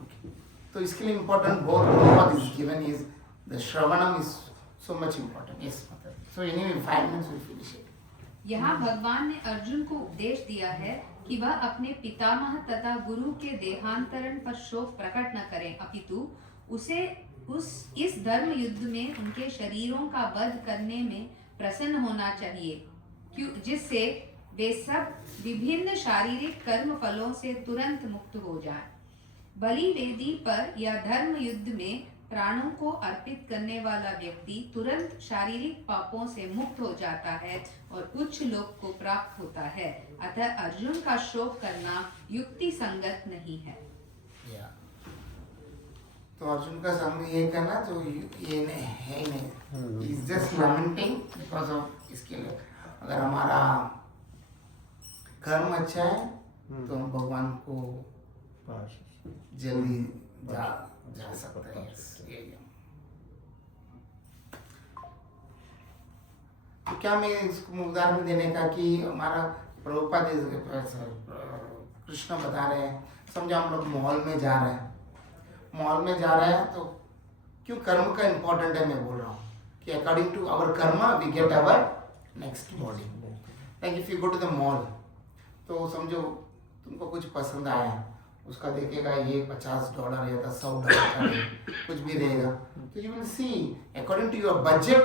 Okay. So इसके लिए important both is given is the श्रवणम is so much important. Yes. So anyway, 5 minutes we finish it. यहाँ भगवान ने अर्जुन को उपदेश दिया है कि वह अपने पितामह तथा गुरु के देहांतरण पर शोक प्रकट न करें, अपितु उसे इस धर्म युद्ध में उनके शरीरों का वध करने में प्रसन्न होना चाहिए, जिससे वे सब विभिन्न शारीरिक कर्म फलों से तुरंत मुक्त हो जाएं। बलि वेदी पर या धर्म युद्ध में प्राणों को अर्पित करने वाला व्यक्ति तुरंत शारीरिक पापों से मुक्त हो जाता है और उच्च लोक को प्राप्त होता है। अतः अर्जुन का शोक करना युक्ति संगत नहीं है। तो अर्जुन का संग ये करना जो ये नहीं है नहीं, इज जस्ट लमेंटिंग बिकॉज ऑफ इसके लिए। अगर हमारा कर्म अच्छा है तो हम भगवान को जल्दी जा सकते हैं। तो क्या मैं इसको उदाहरण देने का कि हमारा प्रभुपाद कृष्ण बता रहे हैं, समझो हम लोग मॉल में जा रहे हैं, तो क्यों कर्म का इम्पोर्टेंट है मैं बोल रहा हूँ कि according to our karma we get our next body. Like if you go to the mall, तो समझो तुमको कुछ पसंद आया, उसका देखेगा ये $50 या $100 का कुछ भी रहेगा, तो you will see according to your budget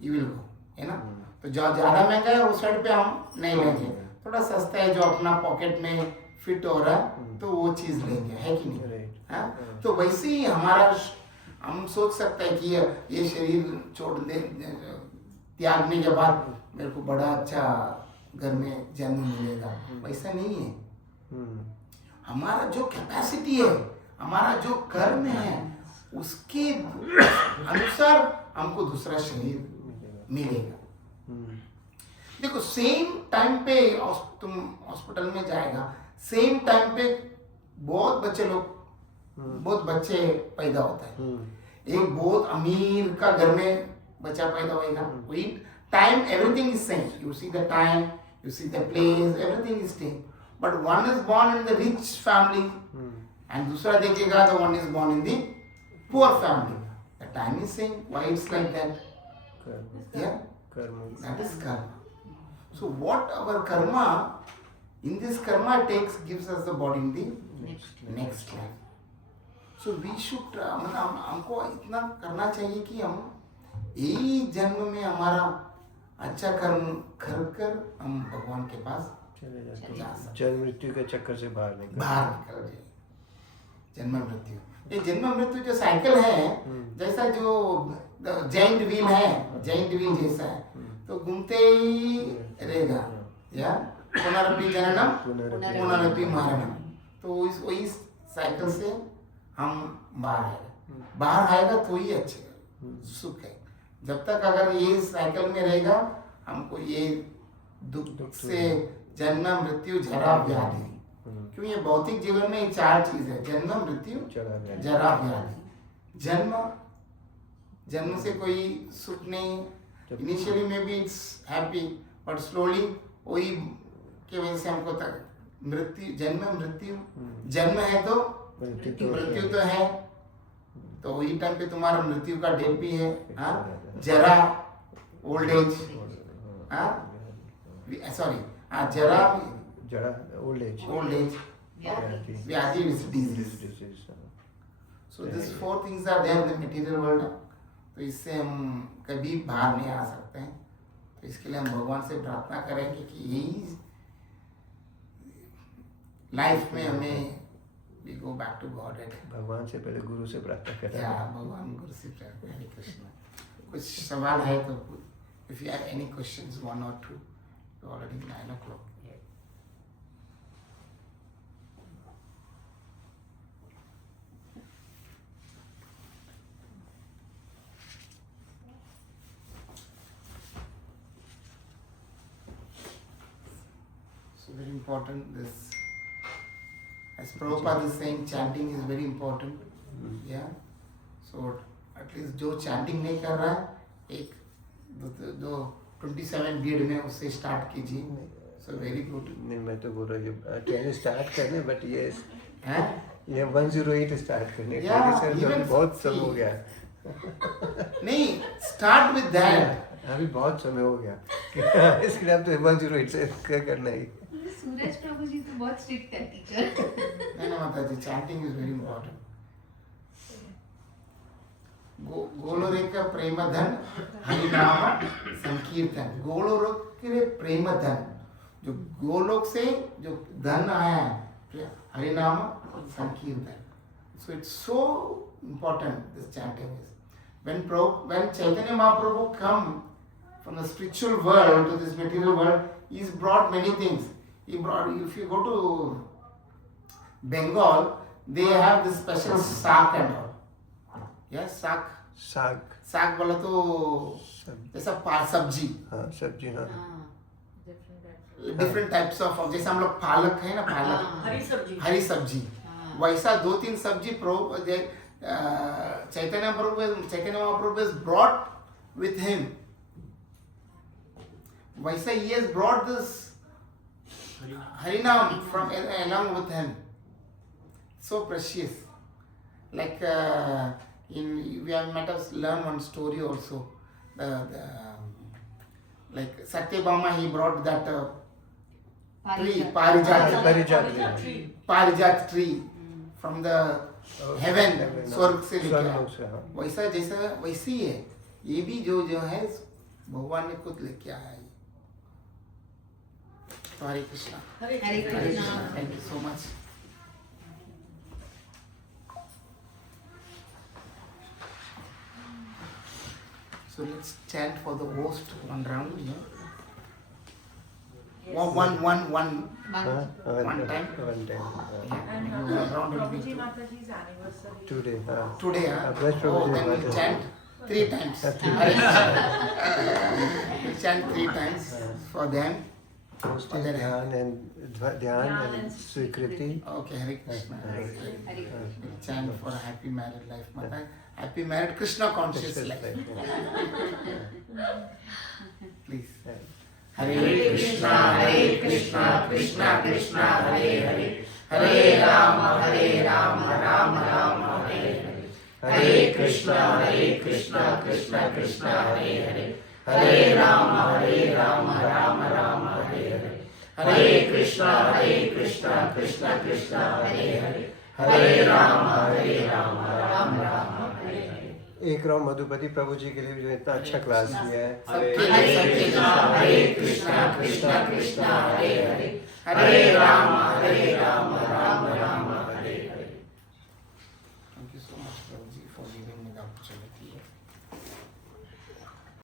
you will go, है ना। तो जो ज़्यादा महंगा है उस साइड पे हम नहीं लेंगे, थोड़ा सस्ता है जो अपना पॉकेट में फिट हो रहा है तो वो चीज़ लेंगे, है कि नहीं। हाँ, तो वैसे ही हमारा हम सोच सकते हैं कि ये शरीर छोड़ दे, त्यागने के बाद मेरे को बड़ा अच्छा घर में जन्म मिलेगा, वैसा नहीं है। हमारा जो कैपेसिटी है, हमारा जो कर्म है, उसके अनुसार हमको दूसरा शरीर मिलेगा। देखो सेम टाइम पे तुम हॉस्पिटल में जाएगा, सेम टाइम पे बहुत बच्चे पैदा होता है। एक बहुत अमीर का घर में बच्चा पैदा होएगा, वही time everything is same, you see the time, you see the place, everything is same, but one is born in the rich family and दूसरा देखेगा the one is born in the poor family, the time is same, why it's like that? Yeah, that is karma. So what our karma, in this karma takes, gives us the body in the next life. So we should मतलब हमको इतना करना चाहिए कि हम यही जन्म में हमारा अच्छा कर्म कर हम भगवान के पास चले जाते हैं, जन्म मृत्यु के चक्कर से बाहर निकल जाए। जन्म मृत्यु, ये जन्म मृत्यु जो साइकिल है, जैसा जो जॉइंट व्हील है, जॉइंट व्हील जैसा है, तो घूमते ही रहेगा, या पुनरपि जननम पुनरपि मरणम। तो इस वही साइकिल से हम बाहर आएगा तो ही अच्छे सुख है। जब तक अगर ये साइकिल में रहेगा, हमको ये दुख से जन्म मृत्यु जरा व्याधि, क्यों ये भौतिक जीवन में ये चार चीज है, जन्म मृत्यु जरा व्याधि। जन्म से कोई सुख नहीं, इनिशियली में भी इट्स हैप्पी, बट स्लोली वही की वजह से हमको तक मृत्यु, जन्म मृत्यु, जन्म है तो मृत्यु तो है, तो वही टाइम पे तुम्हारा मृत्यु का डेट भी है। जरा ओल्ड एज, सॉरी जरा ओल्ड एज, व्याधि disease. So this four things are there in the material world. तो इससे हम कभी बाहर नहीं आ सकते हैं। तो इसके लिए हम भगवान से प्रार्थना करेंगे कि यही लाइफ में हमें we go back to God at भगवान से पहले गुरु से प्रार्थना करें। भगवान गुरु से प्रार्थना। हरे कृष्ण। कुछ सवाल है तो if you have any questions, 1 or 2, तो already 9 o'clock. So very important this. As Prabhupada is saying, chanting is very important. Yeah. So at least जो chanting नहीं कर रहा है, एक दो 27 बीड में उससे स्टार्ट कीजिए। So very good. नहीं, मैं तो बोल रहा हूँ कि स्टार्ट करने, बट ये 108 स्टार्ट करने के बहुत समय हो गया। नहीं, start with that. अभी बहुत समय हो गया इसके लिए अब तो 108 से करना ही। सूरज प्रभु जी तो बहुत स्ट्रिक्ट है टीचर। नहीं माता जी, चैंटिंग इज वेरी इंपॉर्टेंट। गोलोरेक प्रेम धन हरिनाम संकीर्तन। गोलोक के प्रेम धन, जो गोलोक से जो धन आया है, हरिनाम संकीर्तन। So it's so important, this chanting is. When Chaitanya Mahaprabhu come from the spiritual world to this material world, he's brought many things. He brought, if you go to Bengal, they have this special saag and all. Yes, saag. साग साग बोला तो जैसा सब्जी, हाँ सब्जी हाँ different types of, जैसे हम लोग पालक है ना, पालक हरी सब्जी, वैसा 2-3 सब्जी Chaitanya Mahaprabhu has brought with him. वैसा he has brought this Harinam from along with him. So precious. Like we have met us learn one story also. Like Satyabhama, he brought that tree, Parijat tree from the heaven, स्वर्ग से लेके, वैसा जैसा वैसी ही है ये भी, जो है भगवान ने खुद लेके आया है। Hare Krishna. Hare Krishna. Thank you so much. So let's chant for the host one round. Yeah? One time. One time Round will be today today. Huh? Bless Oh, Prabhuji then we'll Mataji. chant 3 times. We'll chant 3 times for them. Mostly ध्यान and स्वीकृति। Okay, Hare Krishna. Hare We'll chant for a happy married life, Mata. Happy married Krishna conscious life. Please. Hare Krishna, Krishna Krishna, Hare Hare, Hare Rama, Rama Rama, Hare Hare. Hare Krishna, Krishna Krishna, Hare Hare, Hare Rama, Rama Rama, Hare Hare. Hare Krishna, Krishna Krishna, Hare Hare, Hare Rama, Rama Rama, Hare Hare. एक round Madhupati प्रभु जी के लिए जो इतना अच्छा class दिया है। हरे कृष्णा कृष्णा कृष्णा हरे हरे, हरे Ram Ram Ram Hare Hare. Thank you so much, Prabhuji, for giving me the opportunity.